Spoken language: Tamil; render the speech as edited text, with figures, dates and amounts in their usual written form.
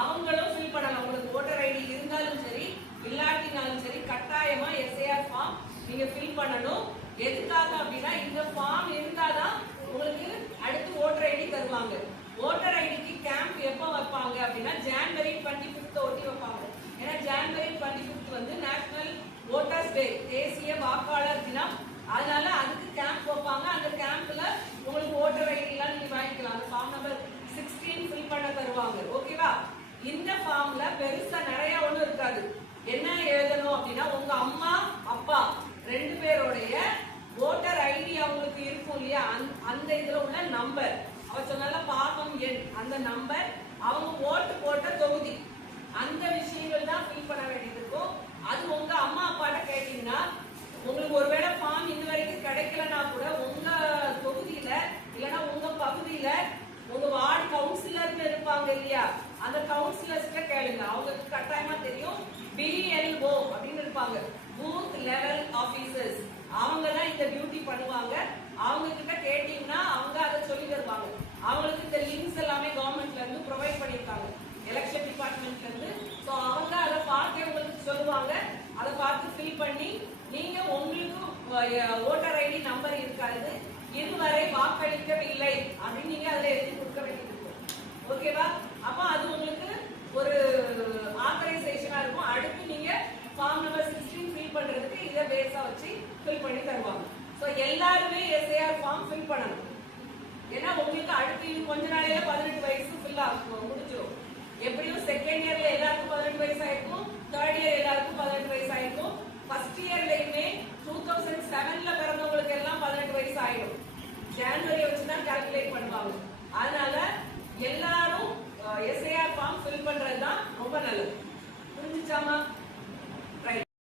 அவங்களும் ஃபில் பண்ணலாம். உங்களுக்கு ஓட்டர் ஐடி இருந்தாலும் சரி இல்லாட்டினாலும் சரி கட்டாயமா எஸ்ஏஆர் ஃபார்ம் நீங்க ஃபில் பண்ணணும். எதுக்காக அப்படின்னா இந்த ஃபார்ம் இருந்தாதான் உங்களுக்கு அடுத்து ஓட்டர் ஐடி தருவாங்க. ஓட்டர் ஐடிக்கு கேம்ப் எப்போ வைப்பாங்க அப்படின்னா ஜனவரி 25 ஒட்டி வைப்பாங்க. ஏன்னா ஜனவரி 25 வந்து நேஷனல் ஓட்டர்ஸ் டே, தேசிய வாக்காளர் தினம். அதனால அதுக்கு கேம்ப் வைப்பாங்க. அந்த கேம்ப்ல உங்களுக்கு ஓட்டர் ஐடி எல்லாம் நீங்க வாங்கிக்கலாம். அந்த ஃபார்ம் நம்பர் 16 ஃபில் பண்ண தருவாங்க. ஓகேவா? இந்த ஃபார்ம்ல பெருசா நிறைய ஒண்ணும் இருக்காது. என்ன எழுதணும் அப்படின்னா உங்க அம்மா அப்பா ரெண்டு பேருடைய ஓட்டர் ஐடி அவங்களுக்கு இருக்கும் இல்லையா, அந்த இதுல உள்ள நம்பர், அவ சொன்னால பாகம் எண், அந்த நம்பர், அவங்க ஓட்டு போட்ட தொகுதி, அந்த விஷயங்கள் தான் ஃபில் பண்ண வேண்டியது இருக்கும். அது உங்க அம்மா அப்பாட்ட கேட்டீங்கன்னா உங்களுக்கு ஒருவேளை ஃபார்ம் இது வரைக்கும் கிடைக்கலன்னா கூட உங்க தொகுதியில இல்லைன்னா உங்க பகுதியில உங்க வார்டு கவுன்சிலர்னு இருப்பாங்க இல்லையா, அந்த கவுன்சிலர்ஸ்ட கேளுங்க. அவங்களுக்கு கட்டாயமா தெரியும். BLO அப்படின்னு இருப்பாங்க, பூத் லெவல் ஆபீசர்ஸ். அவங்க தான் இந்த டியூட்டி பண்ணுவாங்க. அவங்க கிட்ட கேட்டீங்கன்னா அவங்க அதை சொல்லி தருவாங்க. அவங்களுக்கு இந்த லிங்க்ஸ் எல்லாமே கவர்மெண்ட்ல இருந்து ப்ரொவைட் பண்ணிருக்காங்க, எலெக்ஷன் டிபார்ட்மெண்ட்ல இருந்து. ஸோ அவங்க அதை பார்த்து உங்களுக்கு சொல்லுவாங்க. அதை பார்த்து ஃபில் பண்ணி நீங்க உங்களுக்கு ஓட்டர் ஐடி நம்பர் இருக்காது, இதுவரை வாக்களிக்கவில்லை அப்படின்னு நீங்க அதுல எழுதி கொடுக்க வேண்டியது இருக்கும். ஓகேவா? அப்ப அது உங்களுக்கு ஒரு ஆத்தரைசேஷனா இருக்கும். அடுத்து நீங்க ஃபார்ம் நம்பர் 16 ஃபில் பண்றதுக்கு இதை பேஸா வச்சு ஃபில் பண்ணி தருவாங்க. ஸோ எல்லாருமே எஸ்ஏஆர் ஃபார்ம் ஃபில் பண்ணணும். ஏன்னா உங்களுக்கு அடுத்து கொஞ்ச நாளையில 18 வயசு ஃபில் ஆகும், முடிஞ்சிடும். எப்படியும் செகண்ட் இயர்ல எல்லாருக்கும் 18 வயசு ஆயிருக்கும், தேர்ட் இயர் எல்லாருக்கும் 18 வயசு ஆயிருக்கும், ஃபர்ஸ்ட் இயர்லயுமே 2007ல பிறந்தவங்களுக்கு எல்லாம் 18 வயசு ஆயிடும். ஜனவரி வச்சுதான் கால்குலேட் பண்ணுவாங்க. அதனால எல்லா